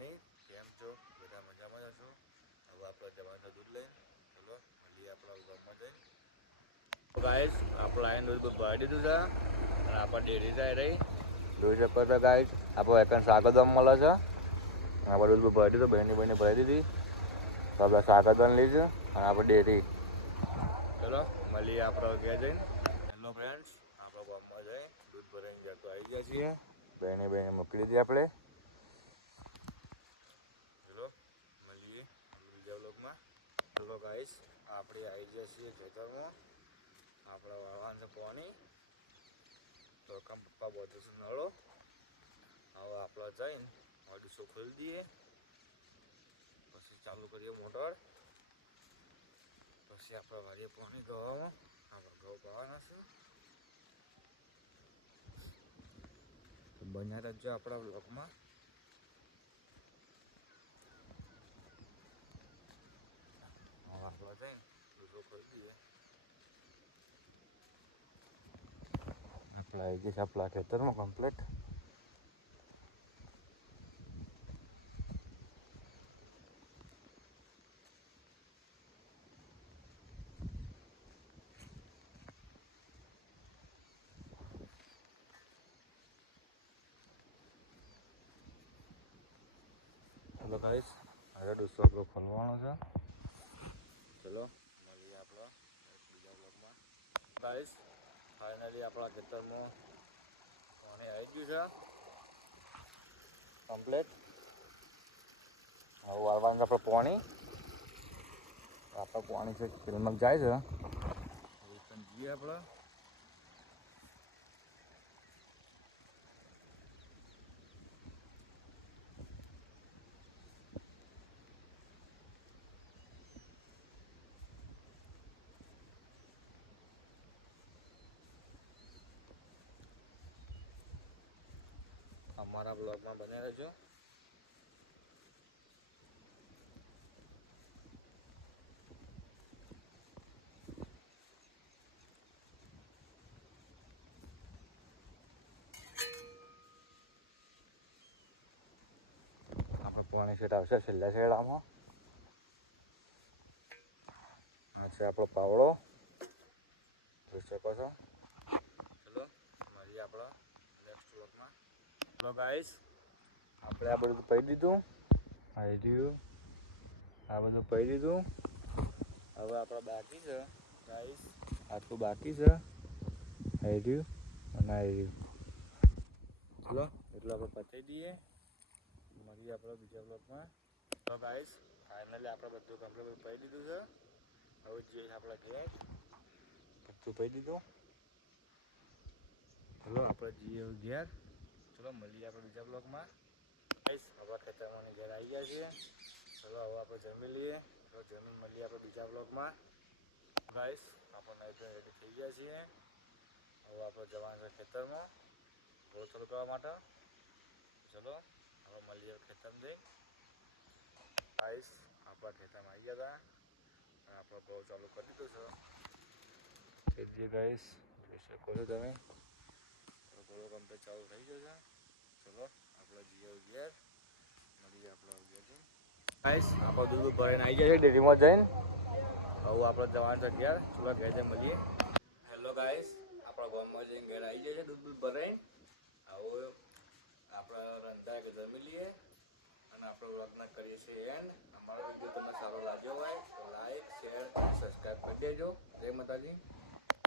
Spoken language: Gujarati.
મોર્નિંગ, કેમ છો? બધા મજામાં જશો? હવે આપણે જવાનું દૂધ લઈને ચલો મળીએ આપણા ગામમાં જઈને. ગાઈસ આપણે આવીને દૂધ ભરાઈ દીધું છે અને આપણે ડેરી જાય રહી જોઈ શકો છો ગાઈસ. આપણે એક સાગરદામ મળે છે. આપણે દૂધ ભરાઈ દીધું, બહેની ભરાઈ દીધી તો આપણે સાગરદામ લઈશું અને આપણે ડેરી. ચલો મળીએ આપણે ઘેર જઈને. હેલો ફ્રેન્ડ્સ, આપણે ગામમાં જઈ દૂધ ભરાઈને જતો આવી ગયા છીએ. બહેને મોકલી દીધી આપણે. ચલો મળીએ આપણે બીજા બ્લોગમાં. ચલો ગાઈસ આપણે આવી ગયા છીએ ખેતરમાં. આપણે વાળવાનું છે પાણી તો કામ પપ્પા બધું છે નળો. હવે આપણે જઈને અડીસો ખોલી દઈએ, પછી ચાલુ કરીએ મોટર. પછી આપણે વાળીએ પાણી ગવામાં. આપણે ઘઉં પાવાના છે. બન્યા રહેજો આપણા બ્લોગમાં. હવે આપણે જઈને અડીસો ખોલી દઈએ. આપણે આવી ગયા આપણા ખેતરમાં કમ્પ્લીટ. ચલો ગાઈસ હવે અડીસો આપણો ખોલવાનો છે. ચલો મળીએ આપણે બીજા બ્લોગમાં. ગાઈસ ફાઇનલી આપણા ખેતરમાં પાણી આવી ગયું છે કમ્પ્લીટ. હવે વાળવાનું આપણે પાણી. આપણે પાણી છે ફિલ્મમાં જાય છે જઈએ આપણે. અમારા બ્લોગમાં બન્યા રહેજો. આપણે પાણી સેટ આવશે છેલ્લા શેડામાં. આ છે આપણો પાવડો જોઈ શકો છો. ચલો મળીએ આપણા નેક્સ્ટ બ્લોગમાં. ચલો ગાઈસ આપણે આ બધું પહી દીધું. આ રહ્યું આ બધું પહી દીધું. હવે આપણે બાકી છે ગાઈસ, આટલું બાકી છે. આ રહ્યું અને આ રહ્યું. ચલો એટલું આપણે પતાવી દઈએ. મળીએ આપણે બીજા બ્લોગમાં. તો ગાઈસ ફાઇનલી આપણે બધું કમ્પ્લીટ પહી દીધું છે. હવે જઈએ આપણે ઘેર. બધું પહી દીધું. ચલો આપણે જઈએ ઘેર. ચલો મળીએ આપણે બીજા બ્લોગમાં. ગાઈસ હવે ખેતરમાંની ઘેર આવી ગયા છીએ. ચલો હવે આપણે જમી લઈએ. ચલો જમીન મળીએ આપણે બીજા બ્લોગમાં. ગાઈસ આપણે રેડી થઈ ગયા છીએ. હવે આપણે જવાનું છે ખેતરમાં રોટલ કરવા માટે. ચલો હવે મળીએ ખેતરમાં જઈ. ગાઈસ આપણા ખેતરમાં આવી ગયા હતા. આપણે બહુ ચાલુ કરી દીધું છે. જે ગાઈસ જોઈ શકો છો તમે. ઘોડો કમ્પ્લીટ ચાલુ થઈ ગયો છે. ચલો આપણે જઈએ ઘેર. મળીએ આપણે ઘેર જઈને. ગાઈસ આપણે દૂધ ભરાઈને આવી ગયા છે ડેરીમાં જઈને. હવે આપણે જવાનું છે ઘેર. ચલો ઘેર જઈને મળીએ. હેલો ગાઈસ આપણા ગામમાં જઈને ઘેર આવી ગયા છે દૂધ ભરાઈને. હવે આપણે રંધા કે જમી લઈએ અને આપણે વ્લોગના કરીએ છીએ એન્ડ. અમારો વિડીયો તમને સારો લાગ્યો હોય તો લાઈક શેર સબસ્ક્રાઈબ કરી દેજો. જય માતાજી.